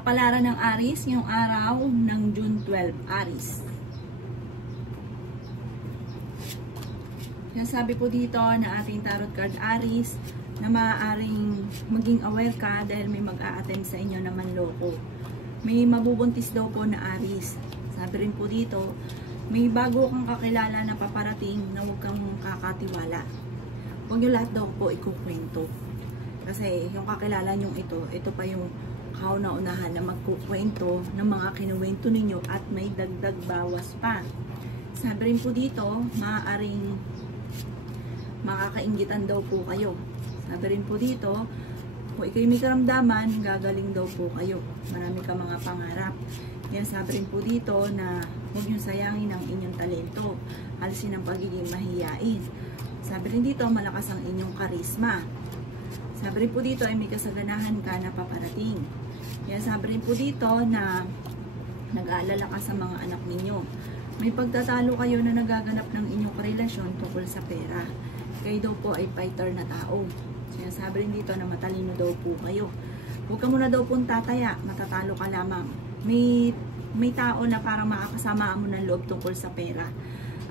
Kapalaran ng Aries, ngayong araw ng June 12, Aries. Yan sabi po dito na ating tarot card Aries na maaaring maging aware ka dahil may mag-a-attend sa inyo na manloko. May mabubuntis daw po na Aries. Sabi rin po dito, may bago kang kakilala na paparating na huwag kang kakatiwala. Huwag nyo lahat daw po ikukwento. Kasi yung kakilala nyo ito pa yung kauna-unahan na magkukwento ng mga kinuwento ninyo at may dagdag bawas pa. Sabi rin po dito, maaaring makakainggitan daw po kayo. Sabi rin po dito, kung ikaw'y may karamdaman, gagaling daw po kayo. Marami ka mga pangarap. Yan, sabi rin po dito na huwag nyo sayangin ang inyong talento. Alisin ang pagiging mahiyain. Sabi rin dito, malakas ang inyong karisma. Sabi rin po dito ay may kasaganahan ka na paparating. Yan, sabi rin po dito na nag-aalala ka sa mga anak ninyo. May pagtatalo kayo na nagaganap ng inyong relasyon tungkol sa pera. Kayo daw po ay fighter na tao. Sabi rin dito na matalino daw po kayo. Huwag ka muna daw pong tataya, matatalo ka lamang. May tao na parang makakasama mo ng loob tungkol sa pera.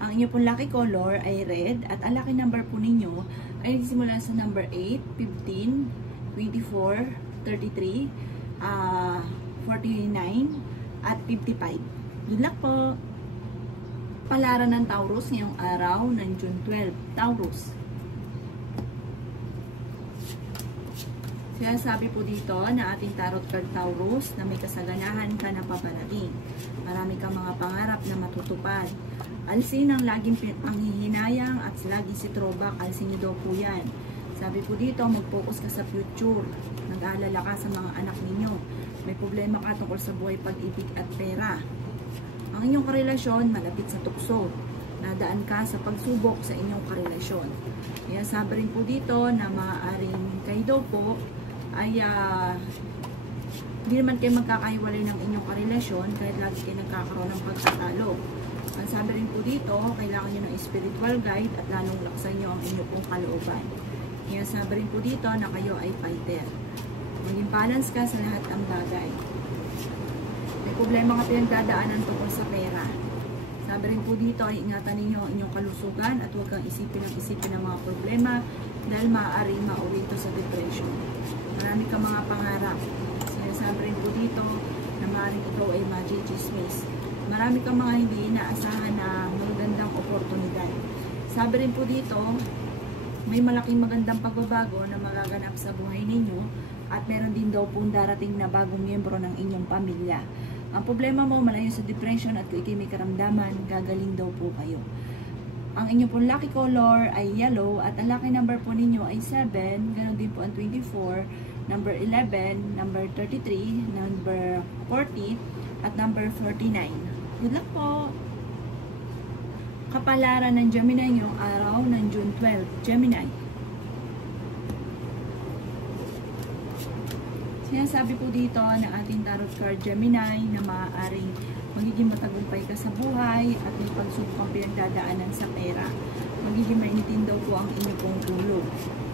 Ang inyo pong lucky color ay red at ang lucky number po ninyo ay nagsimula sa number 8, 15, 24, 33, 49 at 55. Good luck po! Palaran ng Taurus ngayong araw ng June 12. Taurus. Sabi po dito na ating tarot card Taurus na may kasaganahan ka na paparating. Marami kang mga pangarap na matutupad. Alisin ang laging panghihinayang at laging si throwback, alisin niyo daw po yan. Sabi po dito, mag-focus ka sa future. Nag-aalala ka sa mga anak ninyo. May problema ka tungkol sa buhay, pag-ibig at pera. Ang inyong karelasyon malapit sa tukso. Nadaan ka sa pagsubok sa inyong karelasyon. Kaya sabi rin po dito na maaaring kayo daw po ay hindi naman kayo magkakahiwalay ng inyong karelasyon kahit lagi kayo nagkakaroon ng pagtatalo. Ang sabi rin po dito, kailangan nyo ng spiritual guide at lalong laksan nyo ang inyong pong kalooban. Kaya sabi rin po dito na kayo ay fighter. Maging balance ka sa lahat ng bagay. May problema ka pinagdadaanan tungkol sa pera. Sabi rin po dito ay ingatan ninyo ang inyong kalusugan at huwag kang isipin ng mga problema dahil maaaring mauwi ito sa depression. Marami kang mga pangarap. Sabi rin po dito na maaaring ikaw ay majijismiss. Marami kang mga hindi inaasahan na magandang oportunidad. Sabi rin po dito, may malaking magandang pagbabago na magaganap sa buhay ninyo at meron din daw pong darating na bagong miyembro ng inyong pamilya. Ang problema mo, malayo sa depression at kung ikay may karamdaman, gagaling daw po kayo. Ang inyong pong lucky color ay yellow at ang lucky number po ninyo ay 7, ganoon din po ang 24, number 11, number 33, number 40, at number 49. Good luck po! Kapalaran ng Gemini ngayong araw ng June 12. Gemini. Sinasabi po dito na ating tarot card Gemini na maaaring magiging matagumpay ka sa buhay at may pagsubok ang pinagdadaanan sa pera. Magiging mainitin daw po ang inyong pong ulo.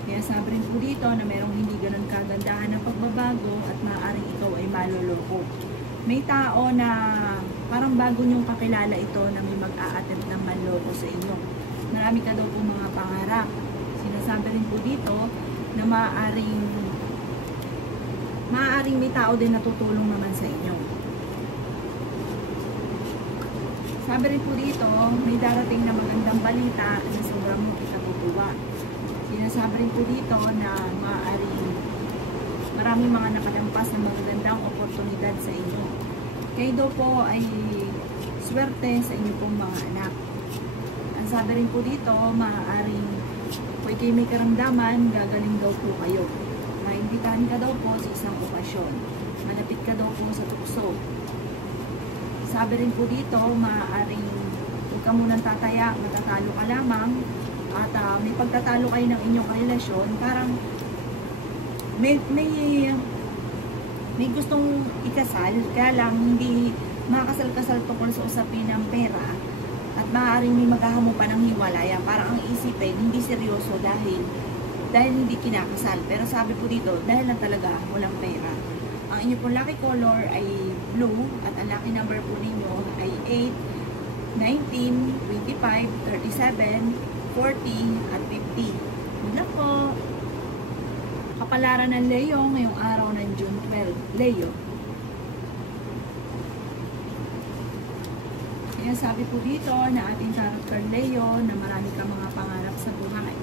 Kaya sabi rin po dito na merong hindi ganun kagandahan ng pagbabago at maaaring ikaw ay maloloko. May tao na parang bago nyong kakilala ito na may mag-a-attempt ng manloko sa inyo. Marami ka daw po mga pangarap. Sinasabi rin po dito na maaaring may tao din na tutulong naman sa inyo. Sabi rin po dito, may darating na magandang balita na sobrang mong ikatutuwa. Sinasabi rin po dito na maraming mga nakalampas na magandang oportunidad sa inyo. Kayo daw po ay swerte sa inyong pong mga anak. Ang sabi rin po dito, maaaring kung kayo may karamdaman, gagaling daw po kayo. Maimbitahan ka daw po sa isang okasyon. Malapit ka daw po sa tukso. Sabi rin po dito, maaaring huwag ka munang tataya, matatalo ka lamang. At may pagtatalo kayo ng inyong relasyon, parang may gustong ikasal, kaya lang hindi makakasal-kasal tungkol sa usapin ng pera at maaaring may maghahamo pa ng hiwalayan. Parang ang isipin, hindi seryoso dahil hindi kinakasal. Pero sabi po dito, dahil lang talaga walang pera. Ang inyo pong lucky color ay blue at ang lucky number po ninyo ay 8, 19, 25, 37, 40 at 50. Good luck po! Kapalaran ng Leo ngayong araw ng June 12. Leo. Kaya sabi po dito na ating tarot card Leo na marami kang mga pangarap sa buhay.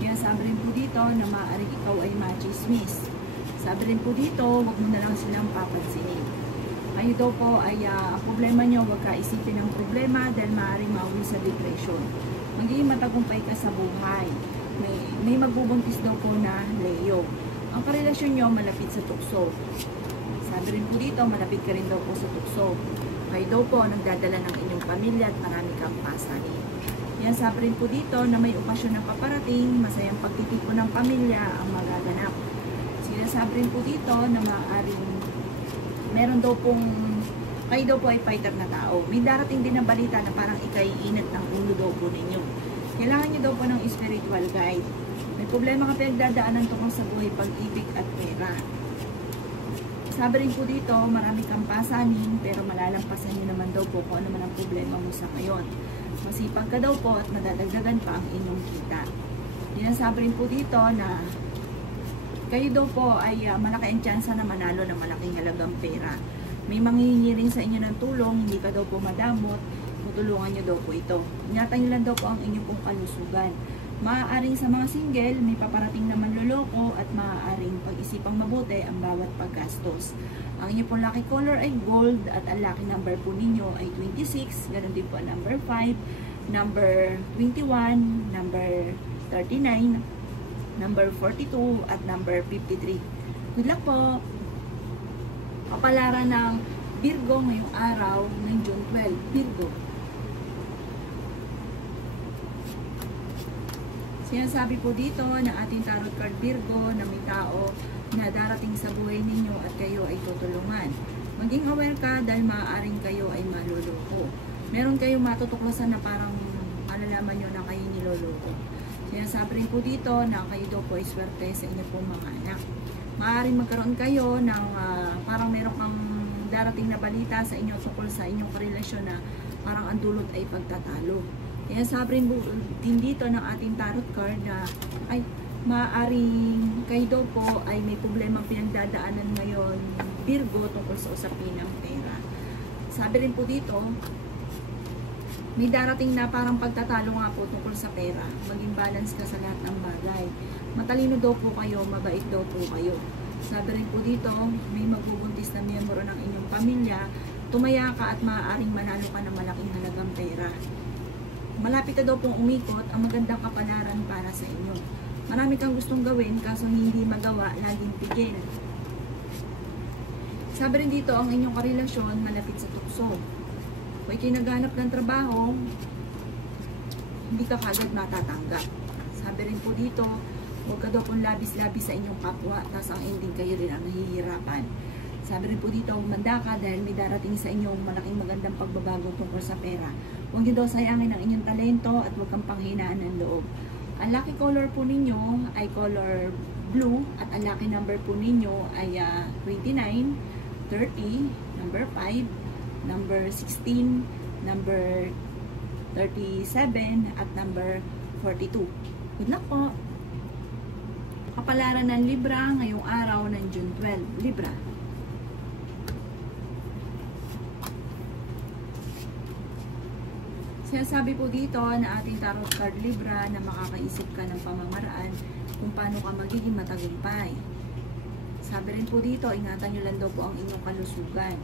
Kaya sabi rin po dito na maaaring ikaw ay machismis. Sabi rin po dito, huwag mo na lang silang papansinin. Kayo daw po ay ang problema nyo, huwag ka isipin ng problema dahil maaaring mauwi sa depression. Magiging matagumpay ka sa buhay. May magbubuntis daw po na Leo. Ang karelasyon nyo malapit sa tukso. Sabi rin po dito, malapit ka rin daw po sa tukso. Kayo daw po nagdadala ng inyong pamilya at marami kang pasanin. Yan, sabi rin po dito na may okasyon na paparating, masayang pagtitipon ng pamilya ang magaganap. Sinasabi rin po dito na maaaring meron daw pong kayo daw po ay fighter na tao. May darating din na balita na parang ikaiinat ng ulo daw po ninyo. Kailangan nyo daw po ng spiritual guide. May problema ka pinagdadaanan tungkol sa buhay, pag-ibig at pera. Sabi rin po dito, marami kang pasanin pero malalampasan nyo naman daw po kung ano man ang problema mo sa ngayon. Masipag ka daw po at madadagdagan pa ang inyong kita. Sinasabi rin po dito na kayo daw po ay malaki ang tsansa na manalo ng malaking halagang pera. May manghihingi rin sa inyo ng tulong, hindi ka daw po madamot, tutulungan nyo daw po ito. Ingatan nyo lang daw po ang inyong pong kalusugan. Maaaring sa mga single, may paparating na manloloko at maaaring pag-isipang mabuti ang bawat paggastos. Ang inyong pong lucky color ay gold at ang lucky number po ninyo ay 26, ganoon din po ang number 5, number 21, number 39, number 42 at number 53. Good luck po! Kapalaran ng Virgo ngayong araw ng June 12. Virgo. Sinasabi po dito na ating tarot card Virgo na may tao na darating sa buhay ninyo at kayo ay tutulungan. Maging aware ka dahil maaaring kayo ay maluloko. Meron kayong matutuklasan na parang malalaman nyo na kayo niloloko. Sinasabi rin po dito na kayo daw po ay swerte sa inyo pong mga anak. Maaaring magkaroon kayo ng parang meron kang darating na balita sa inyo tungkol sa inyong karelasyon na parang ang dulot ay pagtatalo. Kaya sabi rin din dito ng ating tarot card na ay maaaring kayo daw po ay may problema pinagdadaanan ngayon Virgo tungkol sa usapin ng pera. Sabi rin po dito may darating na parang pagtatalo nga po tungkol sa pera. Maging balance ka sa lahat ng bagay. Matalino daw po kayo, mabait daw po kayo. Sabi rin po dito, may magbubuntis na miyembro ng inyong pamilya, tumaya ka at maaaring manalo ka ng malaking halagang pera. Malapit na daw pong umikot ang magandang kapalaran para sa inyo. Marami kang gustong gawin, kaso hindi magawa, laging pigil. Sabi rin dito, ang inyong karelasyon malapit sa tukso. Kung ikay naghanap ng trabaho, hindi ka kagad matatanggap. Sabi rin po dito, huwag ka daw pong labis-labis sa inyong kapwa, tapos ang ending kayo rin ang nahihirapan. Sabi rin po dito, humanda ka dahil may darating sa inyong malaking magandang pagbabago tungkol sa pera. Huwag niyo daw sayangin ang inyong talento at huwag kang panghinaan ng loob. Ang lucky color po ninyo ay color blue at ang lucky number po ninyo ay 29, 30, number 5, number 16, number 37, at number 42. Good luck po! Kapalaran ng Libra ngayong araw ng June 12. Libra. Sinasabi po dito na ating tarot card Libra na makakaisip ka ng pamamaraan kung paano ka magiging matagumpay. Sabi rin po dito, ingatan nyo lang daw po ang inyong kalusugan.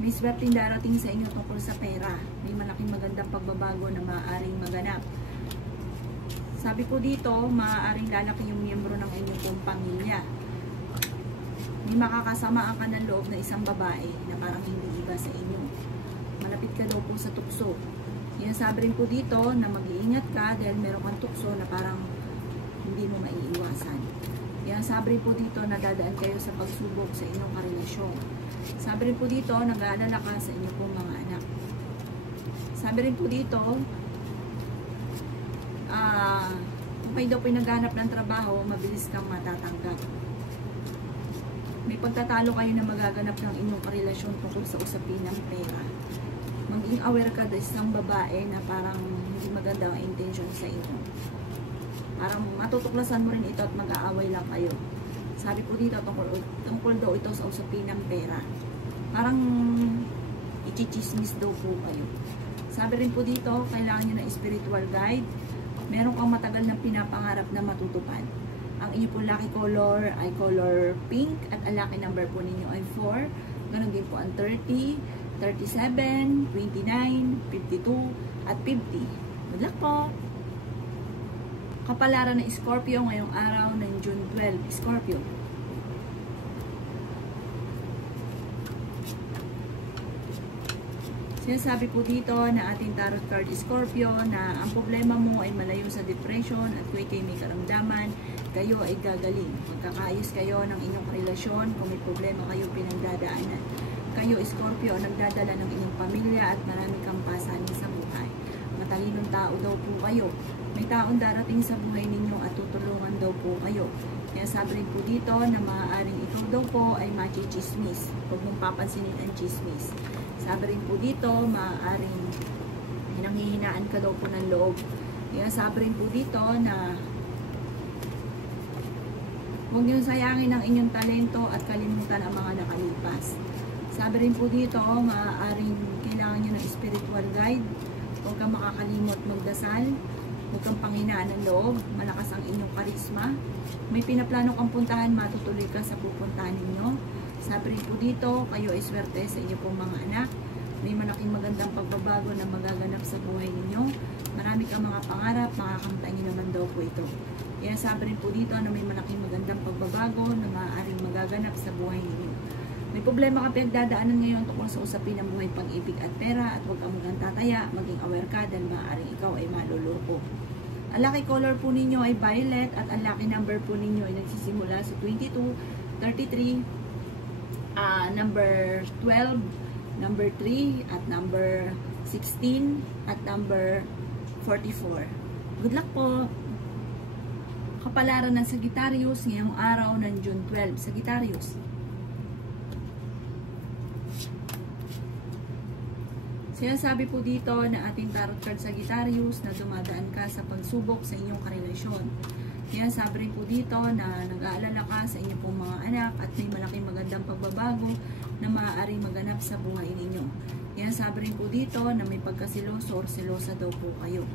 May swerteng darating sa inyo tungkol sa pera. May malaking magandang pagbabago na maaaring maganap. Sabi po dito, maaaring lalaki yung miyembro ng inyong pong pamilya. May makakasamaan ka ng loob na isang babae na parang hindi iba sa inyo. Malapit ka daw po sa tukso. Sinasabi rin po dito na mag-iingat ka dahil meron kang tukso na parang hindi mo maiiwasan. Kaya sabi rin po dito na dadaan kayo sa pagsubok sa inyong karelasyon. Sabi rin po dito, nag-aalala ka sa inyong pong mga anak. Sabi rin po dito, kung kayo daw po naghanap ng trabaho, mabilis kang matatanggap. may pagtatalo kayo na magaganap ng inyong karelasyon tungkol sa usapin ng pera. Maging aware ka sa isang babae na parang hindi maganda ang intention sa inyo. Parang matutuklasan mo rin ito at mag-aaway lang kayo. Sabi po dito, tungkol daw ito sa usapin ng pera. Parang ichichismis daw po kayo. Sabi rin po dito, kailangan nyo ng spiritual guide. Meron kang matagal na pinapangarap na matutupad. Ang inyo po lucky color ay color pink at ang lucky number po ninyo ay 4. Ganon din po ang 30, 37, 29, 52, at 50. Good luck po! Kapalaran ng Scorpio ngayong araw ng June 12. Scorpio. Sinasabi po dito na ating tarot card Scorpio na ang problema mo ay malayo sa depression at kung ikay may karamdaman, kayo ay gagaling. Magkakaayos kayo ng inyong relasyon kung may problema kayo pinagdadaanan. Kayo Scorpio ang nagdadala ng inyong pamilya at marami kang pasanin sa buhay. Matalinong tao daw po kayo. May taong darating sa buhay ninyo at tutulungan daw po kayo. Kaya sabi rin po dito na maaaring ito daw po ay machichismis. Huwag mong papansinin ang chismis. Sabi rin po dito, maaaring hinanghihinaan ka daw po ng loob. Kaya sabi rin po dito na huwag niyong sayangin ang inyong talento at kalimutan ang mga nakalipas. Sabi rin po dito, maaaring kailangan niyo ng spiritual guide. Huwag kang makakalimot magdasal. Huwag kang panghinaan ng loob. Malakas ang inyong karisma. May pinaplano kang puntahan, matutuloy ka sa pupuntahan ninyo. Sabi rin po dito, kayo ay swerte sa inyo pong mga anak. May malaking magandang pagbabago na magaganap sa buhay ninyo. Marami kang mga pangarap, makakamtan niyo naman daw po ito. Kaya sabi rin po dito na may malaking magandang pagbabago na maaaring magaganap sa buhay ninyo. May problema ka pinagdadaanan ngayon tungkol sa usapin ng buhay, pag-ibig at pera at huwag kang magtataya, maging aware ka dahil maaaring ikaw ay maluloko. Ang lucky color po ninyo ay violet at ang lucky number po ninyo ay nagsisimula sa 22, 33, number 12, number 3, at number 16, at number 44. Good luck po! Kapalaran ng Sagittarius ngayong araw ng June 12. Sagittarius. Sinasabi po dito na ating tarot card Sagittarius na dumadaan ka sa pagsubok sa inyong karelasyon. Kaya sabi rin po dito na nag-aalala ka sa inyong pong mga anak at may malaking magandang pagbabago na maaaring maganap sa buhay ninyo. Kaya sabi rin po dito na may pagkasiloso or silosa daw po kayo.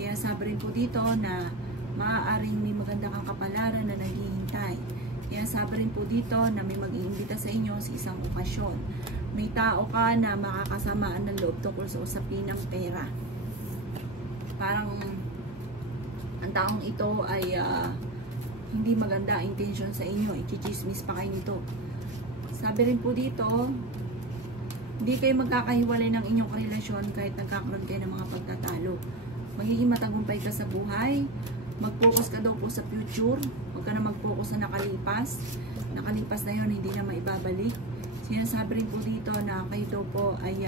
Kaya sabi rin po dito na maaaring may maganda kang kapalaran na naghihintay. Kaya sabi rin po dito na may mag-iimbita sa inyo sa isang okasyon. May tao ka na makakasamaan ng loob tungkol sa usapin ng pera. Parang ang taong ito ay hindi maganda intention sa inyo. Ikichismis pa kayo nito. Sabi rin po dito, hindi kayo magkakahiwalay ng inyong karelasyon kahit nagkakaroon kayo ng mga pagtatalo. Magiging matagumpay ka sa buhay. Mag-focus ka daw po sa future. Huwag ka na mag-focus sa nakalipas. Nakalipas na yun, hindi na maibabalik. Sinasabi rin po dito na kayo daw po ay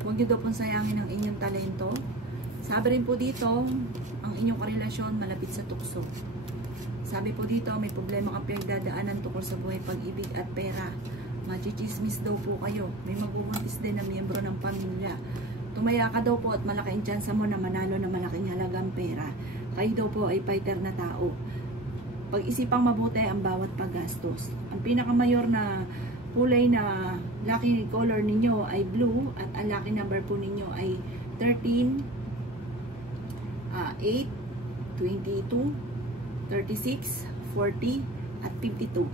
huwag nyo daw pong sayangin ang inyong talento. Sabi rin po dito, ang inyong karelasyon malapit sa tukso. Sabi po dito, may problema kang pinagdadaanan tungkol sa buhay, pag-ibig at pera. Machichismis daw po kayo. May magbubuntis din na miyembro ng pamilya. Tumaya ka daw po at malaki ang tsansa mo na manalo na malaking halagang pera. Kayo daw po ay fighter na tao. Pag-isipang mabuti ang bawat paggastos. Ang pinakamayor na kulay na lucky color ninyo ay blue at ang lucky number po ninyo ay 13, 8, 22, 36, 40, at 52.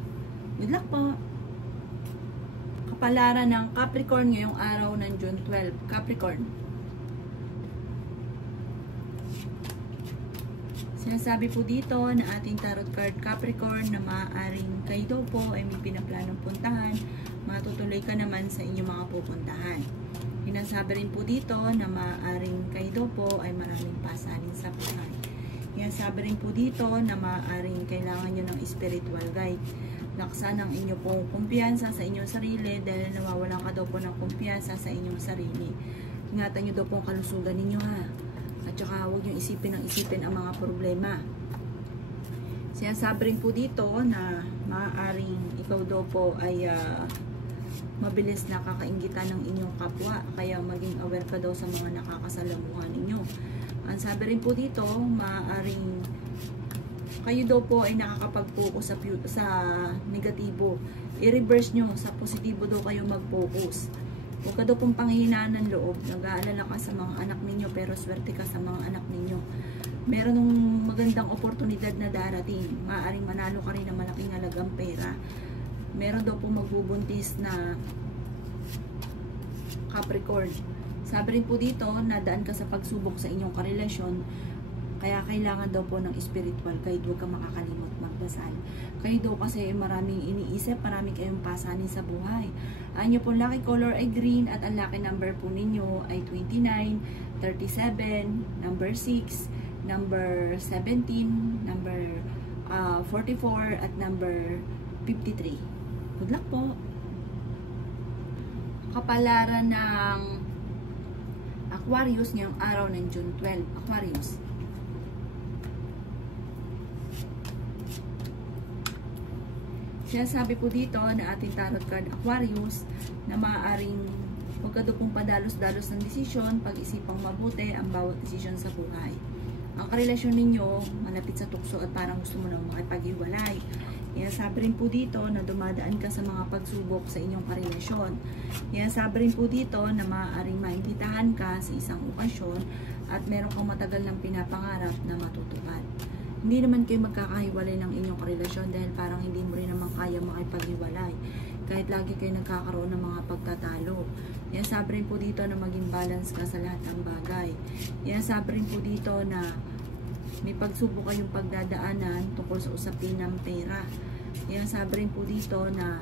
Good luck po! Kapalaran ng Capricorn ngayong araw ng June 12. Capricorn. Sinasabi po dito na ating tarot card Capricorn na maaaring kayo daw po ay may pinaplanong puntahan, matutuloy ka naman sa inyong mga pupuntahan. Sinasabi rin po dito na maaaring kayo daw po ay maraming pasanin sa buhay. Sinasabi rin po dito na maaaring kailangan nyo ng spiritual guide. Laksan ang inyo pong kumpiyansa sa inyong sarili dahil nawawalan ka daw po ng kumpiyansa sa inyong sarili. Ingatan nyo daw po ang kalusugan ninyo ha. At saka huwag nyo isipin ang mga problema. Sinasabi rin po dito na maaaring ikaw daw po ay mabilis na kakaingitan ng inyong kapwa, kaya maging aware ka daw sa mga nakakasalamuhan ninyo. Ang sabi rin po dito, maaaring kayo daw po ay nakakapag-focus sa negatibo. I-reverse nyo, sa positibo daw kayo mag-focus. Huwag ka daw pong panghihinaan ng loob. Nag-aalala ka sa mga anak ninyo, pero swerte ka sa mga anak ninyo. Meron ng magandang oportunidad na darating. Maaaring manalo ka rin ng malaking halagang pera. Meron daw pong magbubuntis na Capricorn. Sabi rin po dito, nadaan ka sa pagsubok sa inyong karelasyon, kaya kailangan daw po ng spiritual guide. Huwag ka makakalimot magdasal. Kayo daw kasi maraming iniisip, marami kayong pasanin sa buhay. Ang inyo po lucky color ay green at ang lucky number po ninyo ay 29, 37, number 6, number 17, number 44 at number 53. Good luck po! Kapalaran ng Aquarius ngayong araw ng June 12. Aquarius. Sinasabi po dito na ating tarot card Aquarius na maaaring huwag ka pong padalos-dalos ng desisyon, pag-isipang mabuti ang bawat desisyon sa buhay. Ang karelasyon ninyo malapit sa tukso at parang gusto mo na makipag-iwalay. Sabi rin po dito na dumadaan ka sa mga pagsubok sa inyong karelasyon. Sabi rin po dito na maaaring maimbitahan ka sa isang okasyon at meron kang matagal ng pinapangarap na matutupad. Hindi naman kayo magkakahiwalay ng inyong karelasyon dahil parang hindi mo rin naman kaya makipaghiwalay. Kahit lagi kayo nagkakaroon ng mga pagtatalo. Sabi rin po dito na maging balance ka sa lahat ng bagay. Sabi rin po dito na may pagsubok kayong pagdadaanan tungkol sa usapin ng pera. Sabi rin po dito na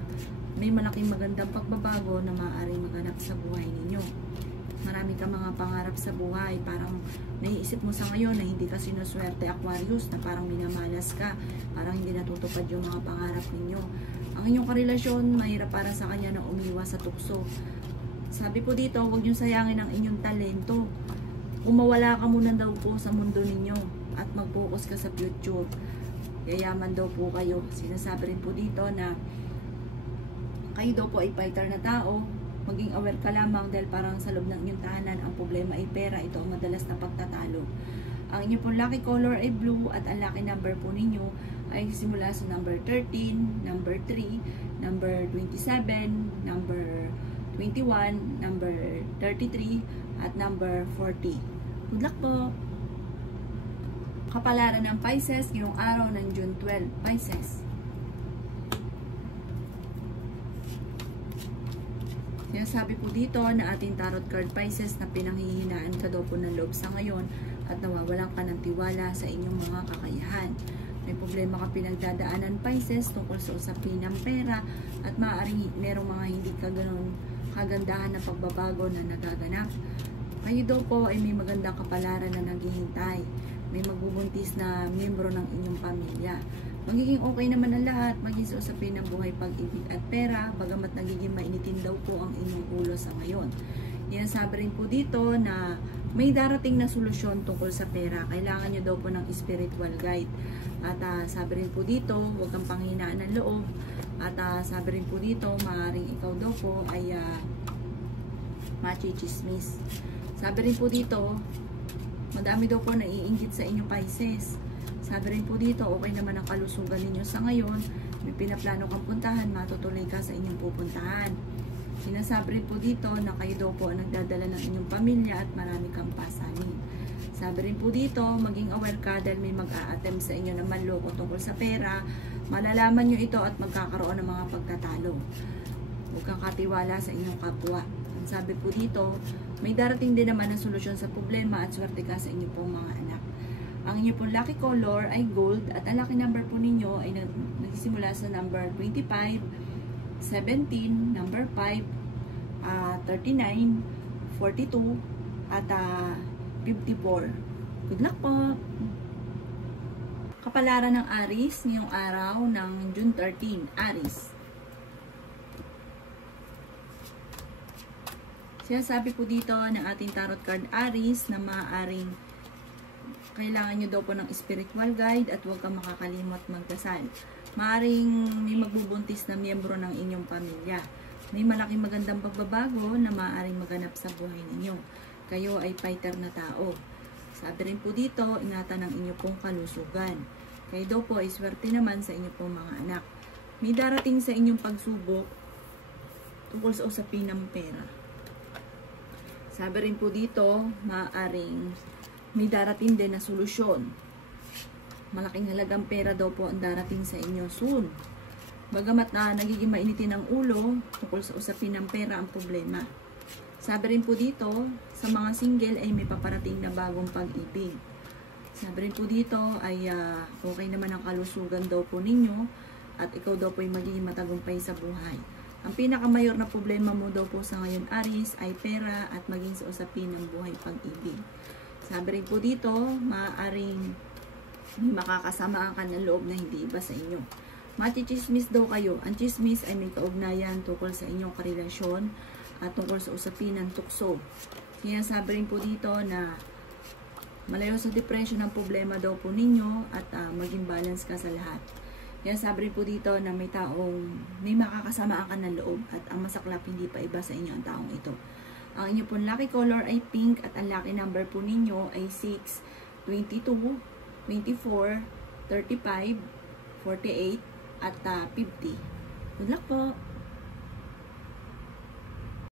may malaking magandang pagbabago na maaaring maganap sa buhay ninyo. Marami ka mga pangarap sa buhay. Parang naiisip mo sa ngayon na hindi ka sinuswerte Aquarius, na parang minamalas ka, parang hindi natutupad yung mga pangarap ninyo. Ang inyong karelasyon, mahirap para sa kanya na umiwas sa tukso. Sabi po dito, huwag nyo sayangin ang inyong talento. Umawala ka muna daw po sa mundo ninyo at mag-focus ka sa future. Yayaman daw po kayo. Sinasabi rin po dito na kayo daw po ay fighter na tao. Maging aware ka lamang dahil parang sa loob ng inyong tahanan ang problema ay pera. Ito ang madalas na pagtatalo. Ang inyong po lucky color ay blue at ang lucky number po ninyo ay simula sa number 13, number 3, number 27, number 21, number 33, at number 40. Good luck po! Kapalaran ng Pisces ngayong araw ng June 12. Pisces. Sinasabi po dito na ating tarot card Pisces na pinanghihinaan ka daw po ng loob sa ngayon at nawawalan ka ng tiwala sa inyong mga kakayahan. May problema ka pinagdadaanan Pisces tungkol sa usapin ng pera at maaaring merong mga hindi ka ganun kagandahan na pagbabago na nagaganap. Kayo daw po ay may magandang kapalaran na naghihintay. May magbubuntis na miyembro ng inyong pamilya. Magiging okay naman ang lahat, maging sa usapin ng buhay, pag-ibig at pera, bagamat nagiging mainitin daw po ang inyong ulo sa ngayon. Sabi rin po dito na may darating na solusyon tungkol sa pera. Kailangan nyo daw po ng spiritual guide. At sabi rin po dito, huwag kang panghinaan ng loob. At sabi rin po dito, maaaring ikaw daw po ay machichismis. Sabi rin po dito, madami daw po naiinggit sa inyong Pisces. Sabi rin po dito, okay naman ang kalusugan ninyo sa ngayon. May pinaplano kang puntahan, matutuloy ka sa inyong pupuntahan. Sinasabi rin po dito na kayo daw po ang nagdadala ng inyong pamilya at marami kang pasanin. Sabi rin po dito, maging aware ka dahil may mag-a-attempt sa inyo na manloko tungkol sa pera. Malalaman nyo ito at magkakaroon ng mga pagkatalo. Huwag kang katiwala sa inyong kapwa. Sabi po dito, may darating din naman ang solusyon sa problema at swerte ka sa inyong pong mga anak. Ang inyong pong lucky color ay gold at ang lucky number po ninyo ay nagsisimula sa number 25, 17, number 5, 39, 42, at 54. Good luck po! Kapalaran ng Aries ngayong araw ng June 13. Aries. Sinasabi po dito ng ating tarot card Aries na maaaring kailangan nyo daw po ng spiritual guide at huwag kang makakalimot magdasal. Maaring may magbubuntis na miyembro ng inyong pamilya. May malaking magandang pagbabago na maaaring maganap sa buhay ninyo. Kayo ay fighter na tao. Sabi rin po dito, ingatan ang inyo pong kalusugan. Kayo daw po ay swerte naman sa inyo pong mga anak. May darating sa inyong pagsubok tungkol sa usapin ng pera. Sabi rin po dito, maaaring may darating din na solusyon. Malaking halagang pera daw po ang darating sa inyo soon. Bagamat na nagiging mainitin ang ulo tungkol sa usapin ng pera ang problema. Sabi rin po dito, sa mga single ay may paparating na bagong pag-ibig. Sabi rin po dito ay okay naman ang kalusugan daw po ninyo at ikaw daw po ay magiging matagumpay sa buhay. Ang pinakamayor na problema mo daw po sa ngayon, Aries, ay pera at maging sa usapin ng buhay pag-ibig. Sabi rin po dito, maaaring may makakasama ka ng loob na hindi iba sa inyo. Mati-chismis daw kayo. Ang chismis ay may kaugnayan tungkol sa inyong karelasyon at tungkol sa usapin ng tukso. Kaya sabi rin po dito na malayo sa depression ang problema daw po ninyo at maging balance ka sa lahat. Kaya sabi rin po dito na may makakasamaan ka ng loob at ang masaklap hindi pa iba sa inyo ang taong ito. Ang inyo pong lucky color ay pink at ang lucky number po ninyo ay 6, 22, 24, 35, 48, at 50. Good luck po!